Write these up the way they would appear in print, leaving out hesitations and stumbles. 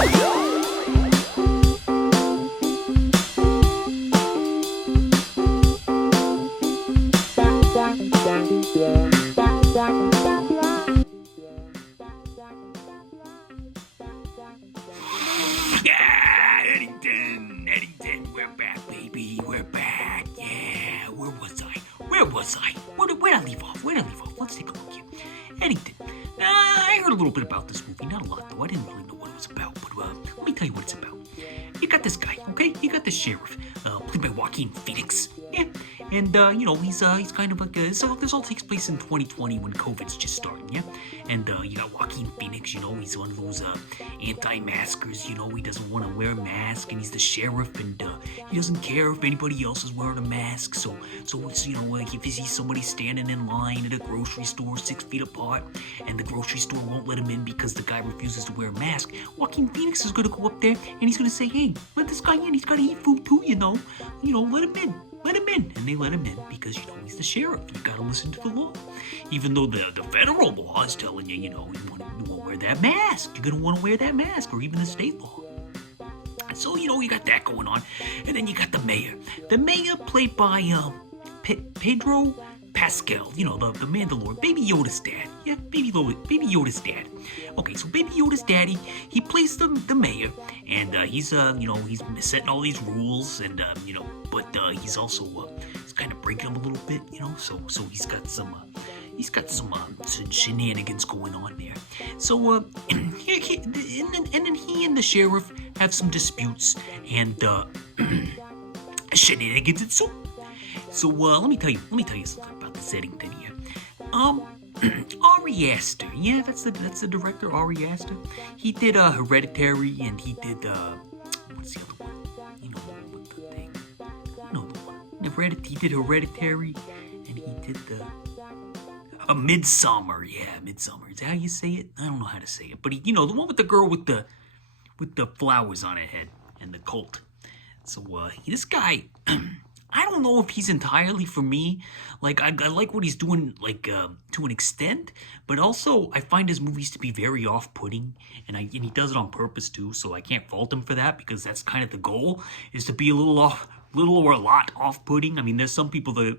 Yeah, Eddington, we're back, baby, we're back. Yeah, where was I? Where'd I leave off? Let's take a look here. Eddington. I heard a little bit about this movie, not a lot though. I didn't really know what it was about, but let me tell you what it's about. You got this guy, okay? You got the sheriff, played by Joaquin Phoenix. Yeah, and he's kind of like so this all takes place in 2020 when COVID's just starting, yeah. And you got Joaquin Phoenix, he's one of those anti-maskers, he doesn't want to wear a mask, and he's the sheriff, and he doesn't care if anybody else is wearing a mask. So it's like if he sees somebody standing in line at a grocery store 6 feet apart, and the grocery store won't let him in because the guy refuses to wear a mask, Joaquin Phoenix is gonna go up there and he's gonna say, hey, let this guy in. He's gotta eat food too, let him in. Let him in. And they let him in because, he's the sheriff. You gotta listen to the law. Even though the federal law is telling you, you want to wear that mask. You're gonna want to wear that mask, or even the state law. So, you got that going on. And then you got the mayor. The mayor played by Pedro Pascal, the Mandalorian, Baby Yoda's dad. Yeah, Baby Yoda's dad. Okay, so Baby Yoda's daddy, he plays the mayor, and he's he's setting all these rules, and but he's also he's kind of breaking them a little bit, so he's got some shenanigans going on there. So and then he and the sheriff have some disputes and shenanigans ensue. So let me tell you something about this Eddington here. Ari Aster, yeah, that's the director, Ari Aster. He did Hereditary, and he did what's the other one? The thing. The one. He did Hereditary, and he did Midsummer. Yeah, Midsummer. Is that how you say it? I don't know how to say it, but he, the one with the girl with the flowers on her head and the cult. So this guy. I don't know if he's entirely for me. Like, I like what he's doing, like, to an extent, but also I find his movies to be very off-putting, and he does it on purpose too, so I can't fault him for that, because that's kind of the goal, is to be a little or a lot off-putting. I mean, there's some people that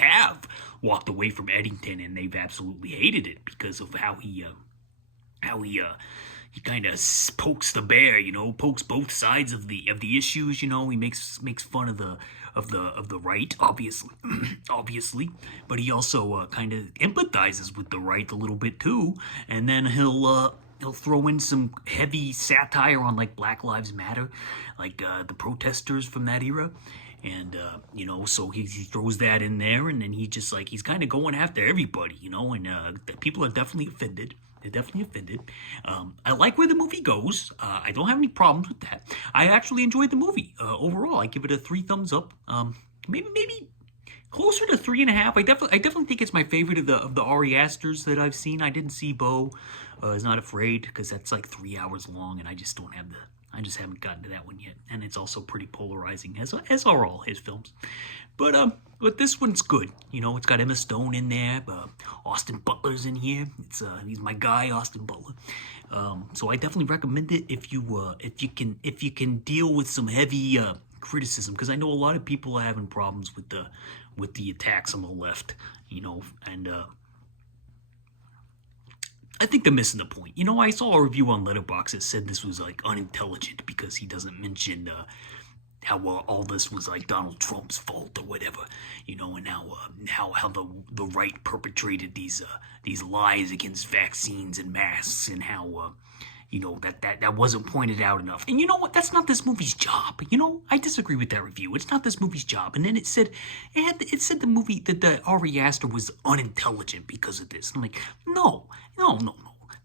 have walked away from Eddington, and they've absolutely hated it because of how he kind of pokes the bear, pokes both sides of the issues. He makes fun of the right, obviously, but he also kind of empathizes with the right a little bit too. And then he'll throw in some heavy satire on like Black Lives Matter, like the protesters from that era. And, so he throws that in there, and then he's kind of going after everybody, and people are definitely offended. They're definitely offended. I like where the movie goes. I don't have any problems with that. I actually enjoyed the movie overall. I give it a 3 thumbs up. Maybe closer to 3.5. I definitely think it's my favorite of the Ari Asters that I've seen. I didn't see Bo Is Not Afraid, because that's like 3 hours long, and I just haven't gotten to that one yet. And it's also pretty polarizing, as are all his films. But this one's good. It's got Emma Stone in there. Austin Butler's in here. He's my guy, Austin Butler. So I definitely recommend it if you can deal with some heavy criticism, because I know a lot of people are having problems with the attacks on the left. And I think they're missing the point. I saw a review on Letterboxd that said this was like unintelligent because he doesn't mention how all this was like Donald Trump's fault or whatever, and how the right perpetrated these lies against vaccines and masks, and how that wasn't pointed out enough. And you know what? That's not this movie's job. I disagree with that review. It's not this movie's job. And then it said the movie that the Ari Aster was unintelligent because of this. I'm like, no.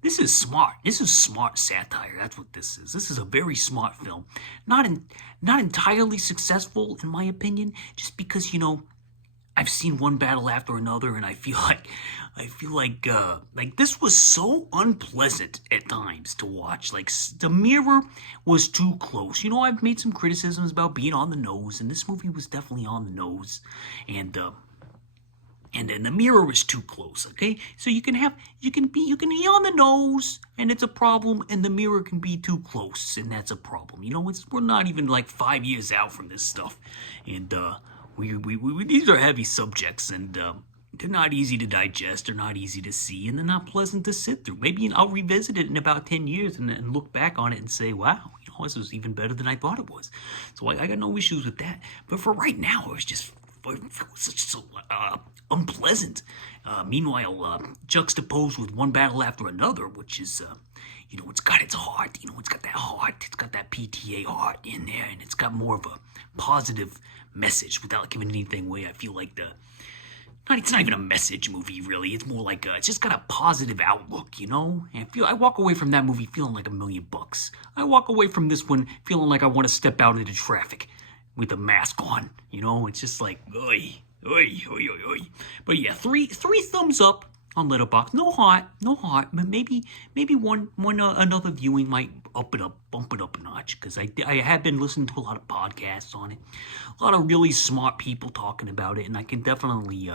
This is smart. This is smart satire. That's what this is. This is a very smart film. Not entirely successful, in my opinion, just because, I've seen one battle after another, and I feel like this was so unpleasant at times to watch. Like, the mirror was too close. I've made some criticisms about being on the nose, and this movie was definitely on the nose. And and then the mirror is too close, okay? So you can be on the nose, and it's a problem, and the mirror can be too close, and that's a problem. We're not even like 5 years out from this stuff, and we these are heavy subjects, and they're not easy to digest, they're not easy to see, and they're not pleasant to sit through. Maybe I'll revisit it in about 10 years and look back on it and say, wow, this was even better than I thought it was. So I got no issues with that. But for right now, it was just so unpleasant. Meanwhile, juxtaposed with one battle after another, which is, it's got its heart. It's got that heart. It's got that PTA heart in there, and it's got more of a positive message without giving anything away. I feel like it's not even a message movie, really. It's more like it's just got a positive outlook, And I walk away from that movie feeling like $1 million. I walk away from this one feeling like I want to step out into traffic with a mask on, It's just like, oi, oi, oi, oi, oi. But yeah, three thumbs up on Letterboxd. No heart, but maybe one another viewing might bump it up a notch, because I have been listening to a lot of podcasts on it, a lot of really smart people talking about it, and I can definitely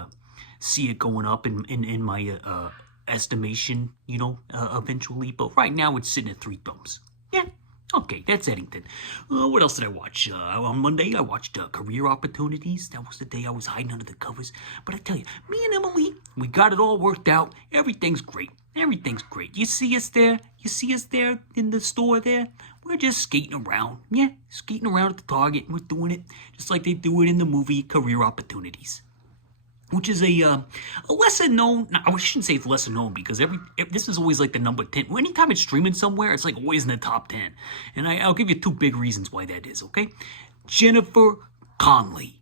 see it going up in my estimation, eventually. But right now it's sitting at 3 thumbs. Yeah. Okay, that's Eddington. What else did I watch? On Monday, I watched Career Opportunities. That was the day I was hiding under the covers. But I tell you, me and Emily, we got it all worked out. Everything's great. Everything's great. You see us there? You see us there in the store there? We're just skating around. Yeah, skating around at the Target. And we're doing it just like they do it in the movie Career Opportunities, which is a lesser known. I shouldn't say it's lesser known, because this is always like the number 10. Anytime it's streaming somewhere, it's like always in the top 10. And I'll give you 2 big reasons why that is. Okay, Jennifer Connelly.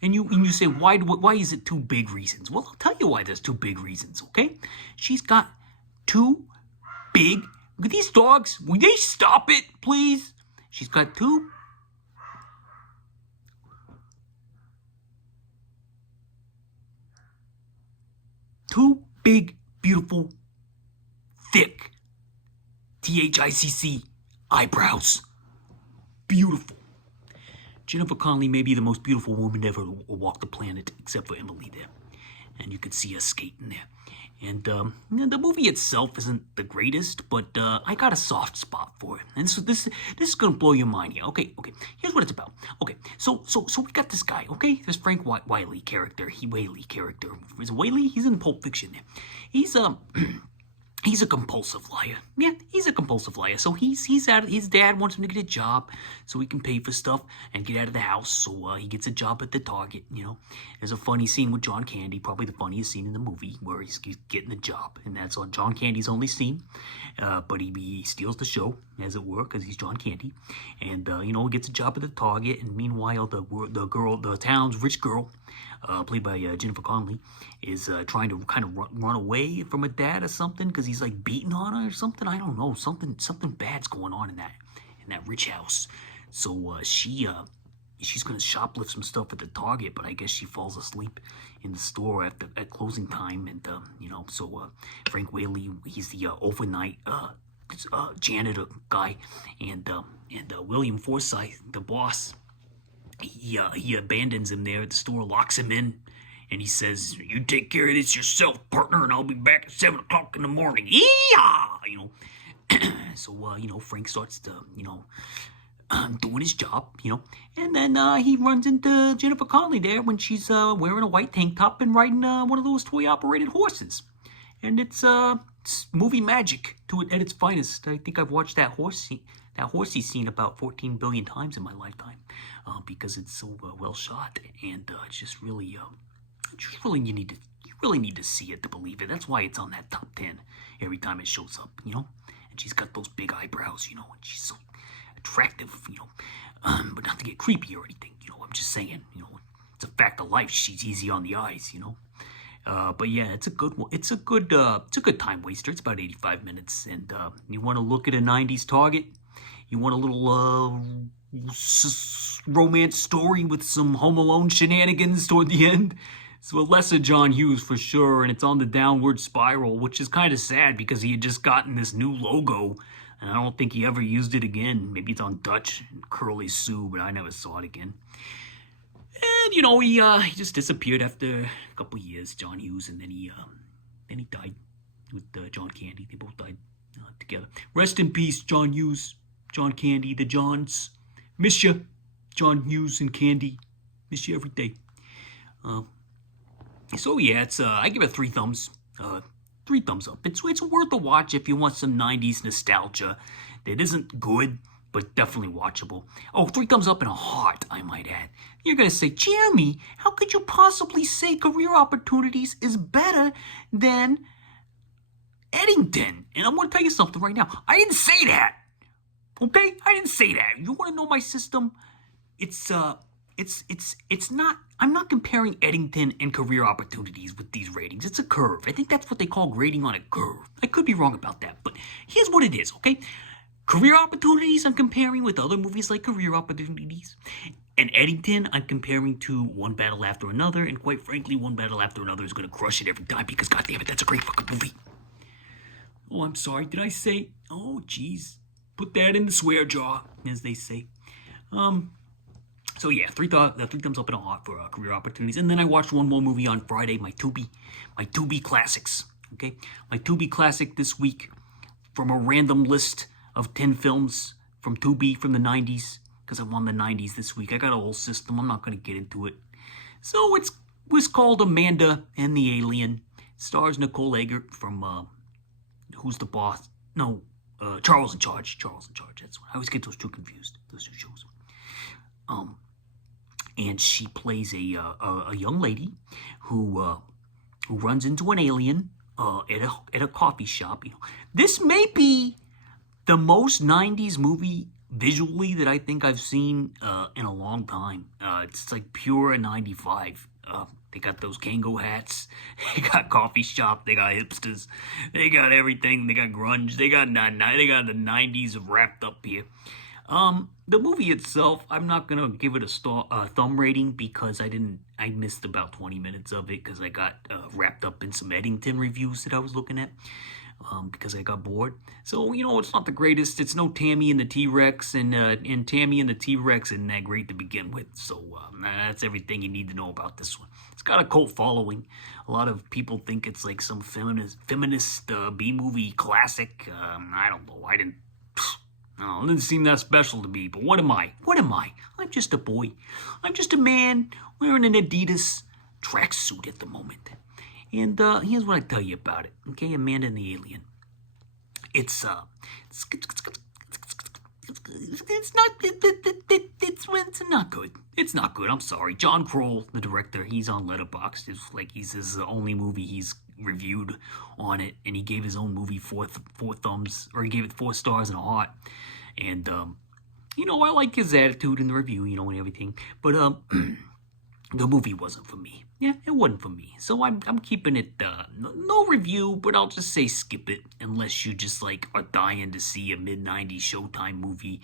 And you say, why is it 2 big reasons? Well, I'll tell you why there's 2 big reasons. Okay, she's got 2 big. Look at these dogs. Will they stop it, please? She's got 2. Two big, beautiful, thick, THICC eyebrows. Beautiful. Jennifer Connelly may be the most beautiful woman ever to walk the planet, except for Emily there. And you can see her skating there. And the movie itself isn't the greatest, but I got a soft spot for it. And so this is gonna blow your mind here. Okay. Here's what it's about. Okay, so we got this guy. Okay, this Frank Wiley character. Whaley character. Is it Whaley? He's in Pulp Fiction there. He's a compulsive liar. Yeah, he's a compulsive liar. So he's out. His dad wants him to get a job so he can pay for stuff and get out of the house. So he gets a job at the Target. There's a funny scene with John Candy, probably the funniest scene in the movie, where he's getting the job, and that's on John Candy's only scene. But he steals the show, as it were, because he's John Candy, and he gets a job at the Target. And meanwhile, the town's rich girl, played by Jennifer Connelly, is trying to kind of run away from her dad or something, because he's like beating on her or something. I don't know. Something bad's going on in that rich house. So she's gonna shoplift some stuff at the Target, but I guess she falls asleep in the store at closing time, and so Frank Whaley, he's the overnight janitor guy, and William Forsythe, the boss, he abandons him there at the store, locks him in, and he says, "You take care of this yourself, partner, and I'll be back at 7 o'clock in the morning." Yee-haw! So Frank starts to doing his job, and then he runs into Jennifer Connelly there when she's wearing a white tank top and riding one of those toy-operated horses, and it's movie magic at its finest. I think I've watched that horsey scene about 14 billion times in my lifetime, because it's so well shot, and it's just really, you really need to see it to believe it. That's why it's on that top 10 every time it shows up, And she's got those big eyebrows, and she's so attractive, but not to get creepy or anything, I'm just saying, it's a fact of life. She's easy on the eyes, but yeah, it's a good one. It's a good time waster. It's about 85 minutes, and you want to look at a 90s Target. You want a little romance story with some Home Alone shenanigans toward the end. So a lesser John Hughes for sure, and it's on the downward spiral, which is kind of sad because he had just gotten this new logo, and I don't think he ever used it again. Maybe it's on Dutch, Curly Sue, but I never saw it again. And he just disappeared after a couple years, John Hughes, and then he died with John Candy. They both died together. Rest in peace, John Hughes, John Candy, the Johns. Miss you, John Hughes and Candy. Miss you every day. So yeah, it's I give it 3 thumbs. 3 thumbs up. It's worth a watch if you want some 90s nostalgia that isn't good, but definitely watchable. Oh, 3 thumbs up and a heart, I might add. You're going to say, Jeremy, how could you possibly say Career Opportunities is better than Eddington? And I'm going to tell you something right now. I didn't say that. Okay? I didn't say that. You want to know my system? It's not, I'm not comparing Eddington and Career Opportunities with these ratings. It's a curve. I think that's what they call grading on a curve. I could be wrong about that, but here's what it is, okay? Career Opportunities I'm comparing with other movies like Career Opportunities. And Eddington I'm comparing to One Battle After Another. And quite frankly, One Battle After Another is going to crush it every time because, goddammit, that's a great fucking movie. Oh, I'm sorry. Did I say? Oh, jeez. Put that in the swear jar, as they say. So yeah, 3 thumbs up and a heart for Career Opportunities. And then I watched one more movie on Friday, my Tubi classics. Okay, my Tubi classic this week from a random list of 10 films from Tubi from the 90s, because I'm on the 90s this week. I got a whole system. I'm not going to get into it. So it was called Amanda and the Alien. Stars Nicole Eggert from Who's the Boss? No, Charles in Charge. Charles in Charge. That's what I always get those two confused. Those two shows. And she plays a young lady who runs into an alien at a coffee shop. This may be the most 90s movie visually that I think I've seen in a long time. It's like pure 95. They got those Kango hats. They got coffee shop. They got hipsters. They got everything. They got grunge. They got the 90s wrapped up here. The movie itself, I'm not gonna give it a thumb rating because I missed about 20 minutes of it because I got wrapped up in some Eddington reviews that I was looking at because I got bored. So, it's not the greatest. It's no Tammy and the T-Rex, and Tammy and the T-Rex isn't that great to begin with. So, that's everything you need to know about this one. It's got a cult following. A lot of people think it's like some feminist B-movie classic. I don't know. No, it didn't seem that special to me, but what am I? What am I? I'm just a boy. I'm just a man wearing an Adidas tracksuit at the moment. And here's what I tell you about it, okay? Amanda and the Alien. It's not good. It's not good. I'm sorry. John Kroll, the director, he's on Letterboxd. It's like this is the only movie he's reviewed on it, and he gave his own movie 4 thumbs, or he gave it 4 stars and a heart. And I like his attitude in the review, and everything. But the movie wasn't for me. Yeah, it wasn't for me. So I'm keeping it no review, but I'll just say skip it unless you just are dying to see a mid-90s Showtime movie.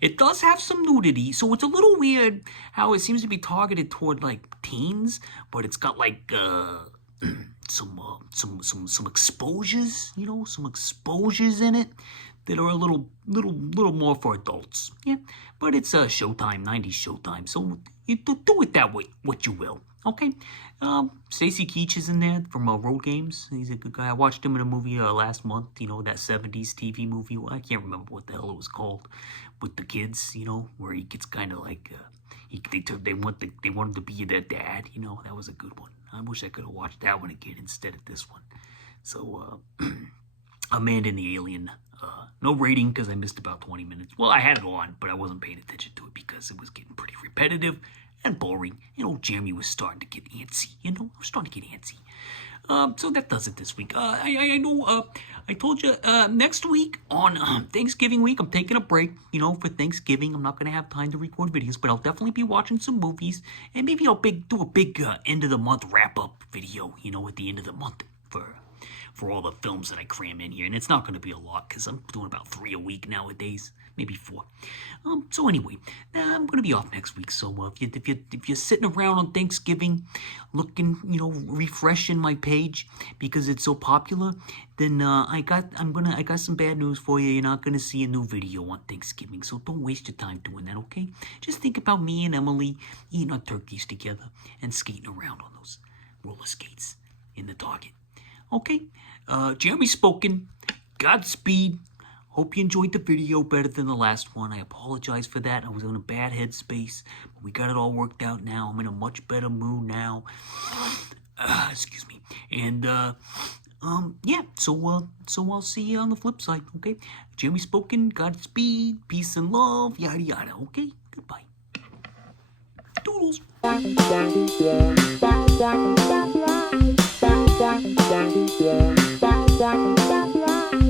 It does have some nudity, so it's a little weird how it seems to be targeted toward teens, but it's got some exposures, some exposures in it that are a little more for adults. Yeah, but it's a Showtime, 90s Showtime, so you do it that way, what you will. Okay, Stacy Keach is in there from Road Games. He's a good guy. I watched him in a movie last month. That 70s TV movie. Well, I can't remember what the hell it was called, with the kids. Where he gets kind of they wanted to be their dad. That was a good one. I wish I could have watched that one again instead of this one. So, Amanda and the Alien. No rating because I missed about 20 minutes. Well, I had it on, but I wasn't paying attention to it because it was getting pretty repetitive and boring. Jeremy was starting to get antsy. I was starting to get antsy. So that does it this week. I know, I told you, next week on Thanksgiving week, I'm taking a break, for Thanksgiving. I'm not going to have time to record videos, but I'll definitely be watching some movies, and maybe I'll do a big end of the month wrap-up video, at the end of the month for all the films that I cram in here. And it's not going to be a lot because I'm doing about 3 a week nowadays. maybe 4. So anyway, I'm gonna be off next week. So if you're sitting around on Thanksgiving, looking, refreshing my page because it's so popular, then I got some bad news for you. You're not gonna see a new video on Thanksgiving. So don't waste your time doing that, okay? Just think about me and Emily eating our turkeys together and skating around on those roller skates in the Target. Okay, Jeremy spoken. Godspeed. Hope you enjoyed the video better than the last one. I apologize for that. I was in a bad headspace, but we got it all worked out now. I'm in a much better mood now. Excuse me. And yeah. So I'll see you on the flip side. Okay. Jeremy spoken. Godspeed. Peace and love. Yada yada. Okay. Goodbye. Doodles.